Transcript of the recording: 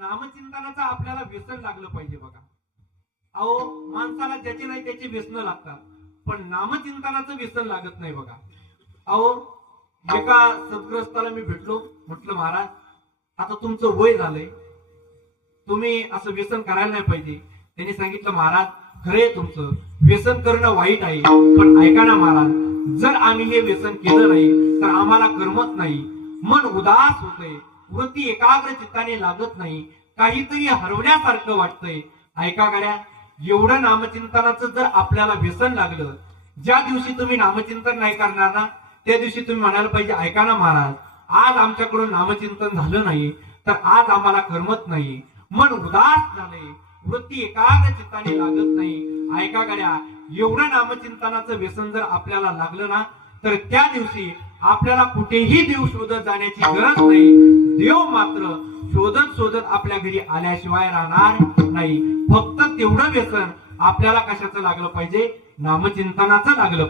नामचिंतनाचं आपल्याला व्यसन लागलं पाहिजे बघा. अहो माणसाला ज्याचे नाही त्याचे व्यसन लागतात, पण नामचिंतनाचं व्यसन लागत नाही बघा. अहो एका सद्ग्रस्ताला मी भेटलो, म्हटलं महाराज आता तुमचं वय झालंय, तुम्ही असं व्यसन करायला नाही पाहिजे. त्यांनी सांगितलं महाराज खरे तुमचं व्यसन करणं वाईट आहे, पण ऐका ना महाराज, जर आम्ही हे व्यसन केलं नाही तर आम्हाला करमत नाही, मन उदास होतंय, वृत्ती एकाग्र चित्ताने लागत नाही, काहीतरी हरवण्यासारखं वाटतंय. ऐका गड्या, एवढं नामचिंतनाचं जर आपल्याला व्यसन लागलं, ज्या दिवशी तुम्ही नामचिंतन नाही करणार ना त्या दिवशी तुम्ही म्हणायला पाहिजे ऐका ना महाराज, आज आमच्याकडून नामचिंतन झालं नाही तर आज आम्हाला करमत नाही, मन उदास झालंय, वृत्ती एकाग्र चित्ताने लागत नाही. ऐका गड्या, एवढं नामचिंतनाचं व्यसन जर आपल्याला लागलं ना तर त्या दिवशी आपल्याला कुठेही देव शोधत जाण्याची गरज नाही. देव मात्र शोधत शोधत आपल्या घरी आल्याशिवाय राहणार नाही. फक्त तेवढं व्यसन आपल्याला कशाचं लागलं पाहिजे, नामचिंतनाचं लागलं पाहिजे.